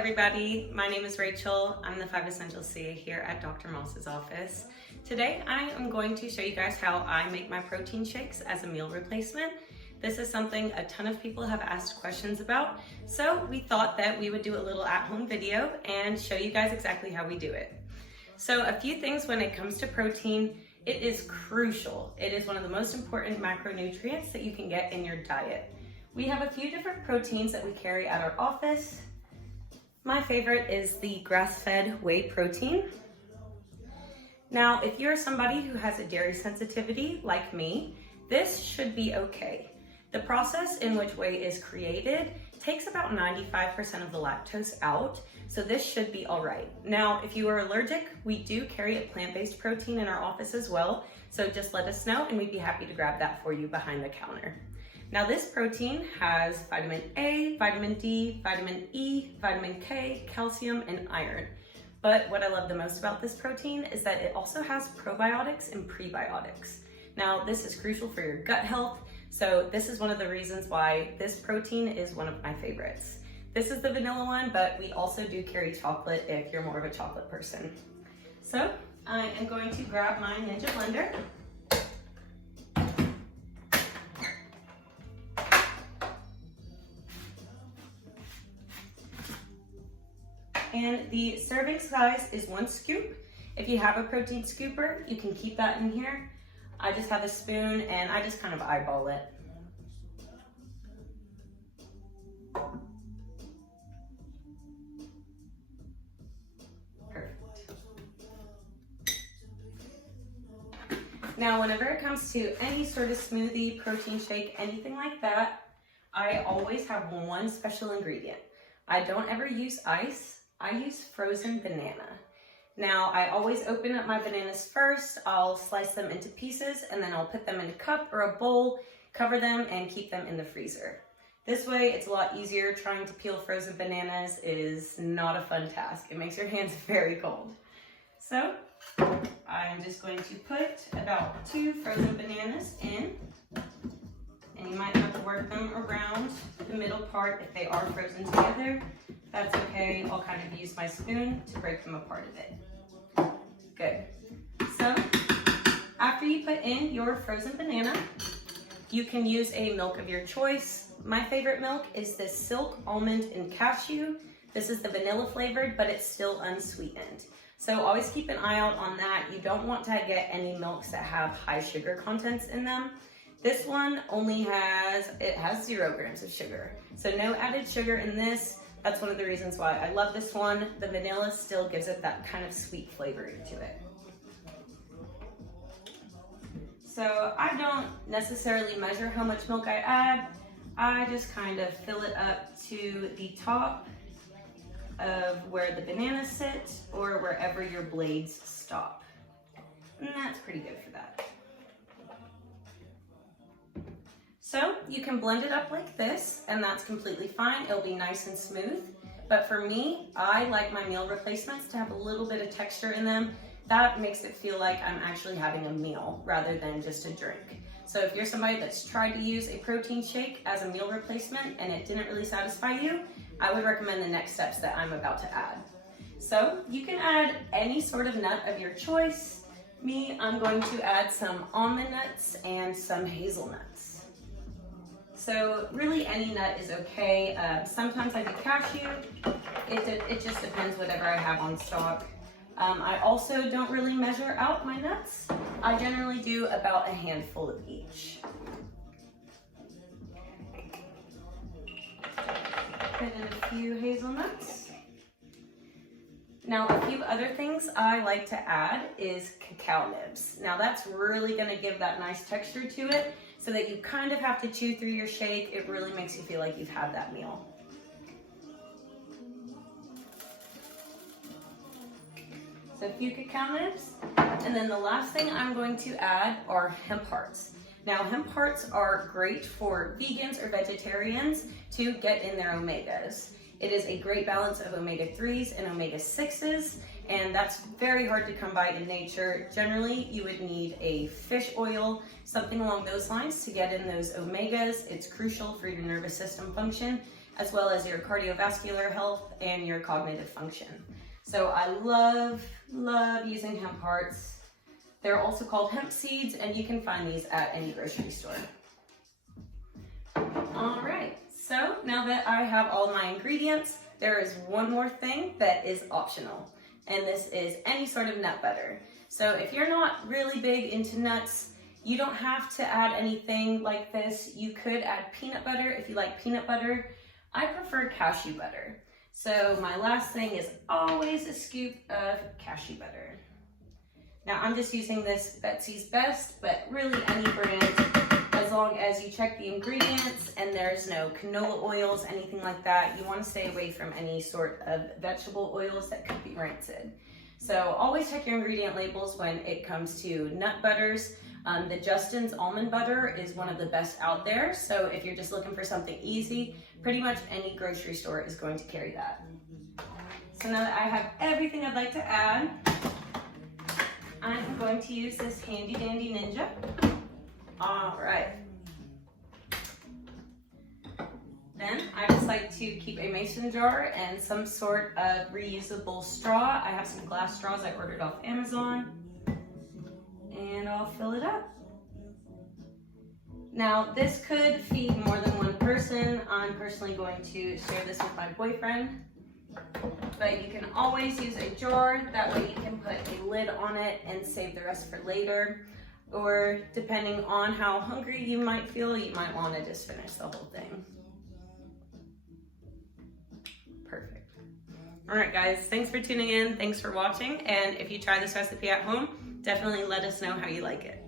everybody, my name is Rachel. I'm the 5 Essential CA here at Dr. Moss's office. Today I am going to show you guys how I make my protein shakes as a meal replacement. This is something a ton of people have asked questions about, so we thought that we would do a little at-home video and show you guys exactly how we do it. So a few things when it comes to protein: it is crucial. It is one of the most important macronutrients that you can get in your diet. We have a few different proteins that we carry at our office. My favorite is the grass-fed whey protein. Now, if you're somebody who has a dairy sensitivity like me, this should be okay. The process in which whey is created takes about 95% of the lactose out, so this should be all right. Now, if you are allergic, we do carry a plant-based protein in our office as well, so just let us know and we'd be happy to grab that for you behind the counter. Now, this protein has vitamin A, vitamin D, vitamin E, vitamin K, calcium, and iron. But what I love the most about this protein is that it also has probiotics and prebiotics. Now, this is crucial for your gut health, so this is one of the reasons why this protein is one of my favorites. This is the vanilla one, but we also do carry chocolate if you're more of a chocolate person. So I am going to grab my Ninja blender. And the serving size is 1 scoop. If you have a protein scooper, you can keep that in here. I just have a spoon and I just kind of eyeball it. Perfect. Now, whenever it comes to any sort of smoothie, protein shake, anything like that, I always have one special ingredient. I don't ever use ice. I use frozen banana. Now, I always open up my bananas first. I'll slice them into pieces and then I'll put them in a cup or a bowl, cover them, and keep them in the freezer. This way, it's a lot easier. Trying to peel frozen bananas is not a fun task. It makes your hands very cold. So, I'm just going to put about 2 frozen bananas in. And you might have to work them around the middle part if they are frozen together. That's okay. I'll kind of use my spoon to break them apart a bit. Good. So after you put in your frozen banana, you can use a milk of your choice. My favorite milk is this Silk Almond and Cashew. This is the vanilla flavored, but it's still unsweetened. So always keep an eye out on that. You don't want to get any milks that have high sugar contents in them. This one only has 0 grams of sugar. So no added sugar in this. That's one of the reasons why I love this one. The vanilla still gives it that kind of sweet flavoring to it. So I don't necessarily measure how much milk I add. I just kind of fill it up to the top of where the bananas sit or wherever your blades stop. And that's pretty good for that. So you can blend it up like this, and that's completely fine. It'll be nice and smooth. But for me, I like my meal replacements to have a little bit of texture in them. That makes it feel like I'm actually having a meal rather than just a drink. So if you're somebody that's tried to use a protein shake as a meal replacement and it didn't really satisfy you, I would recommend the next steps that I'm about to add. So you can add any sort of nut of your choice. Me, I'm going to add some almond nuts and some hazelnuts. So really any nut is okay. Sometimes I do cashew. It just depends whatever I have on stock. I also don't really measure out my nuts. I generally do about a handful of each. Put in a few hazelnuts. Now, a few other things I like to add is cacao nibs. Now that's really gonna give that nice texture to it so that you kind of have to chew through your shake. It really makes you feel like you've had that meal. So a few cacao nibs. And then the last thing I'm going to add are hemp hearts. Now, hemp hearts are great for vegans or vegetarians to get in their omegas. It is a great balance of omega-3s and omega-6s, and that's very hard to come by in nature. Generally, you would need a fish oil, something along those lines to get in those omegas. It's crucial for your nervous system function, as well as your cardiovascular health and your cognitive function. So I love using hemp hearts. They're also called hemp seeds, and you can find these at any grocery store. All right, so now that I have all of my ingredients, there is one more thing that is optional, and this is any sort of nut butter. So if you're not really big into nuts, you don't have to add anything like this. You could add peanut butter if you like peanut butter. I prefer cashew butter. So my last thing is always a scoop of cashew butter. Now I'm just using this Betsy's Best, but really any brand, as long as you check the ingredients and there's no canola oils, anything like that. You want to stay away from any sort of vegetable oils that could be rancid. So always check your ingredient labels when it comes to nut butters. The Justin's almond butter is one of the best out there. So if you're just looking for something easy, pretty much any grocery store is going to carry that. So now that I have everything I'd like to add, I'm going to use this handy dandy Ninja. All right. Then I just like to keep a mason jar and some sort of reusable straw. I have some glass straws I ordered off Amazon, and I'll fill it up. Now this could feed more than one person. I'm personally going to share this with my boyfriend, but you can always use a jar. That way you can put a lid on it and save the rest for later. Or depending on how hungry you might feel, you might want to just finish the whole thing. Perfect. All right, guys, thanks for tuning in. Thanks for watching. And if you try this recipe at home, definitely let us know how you like it.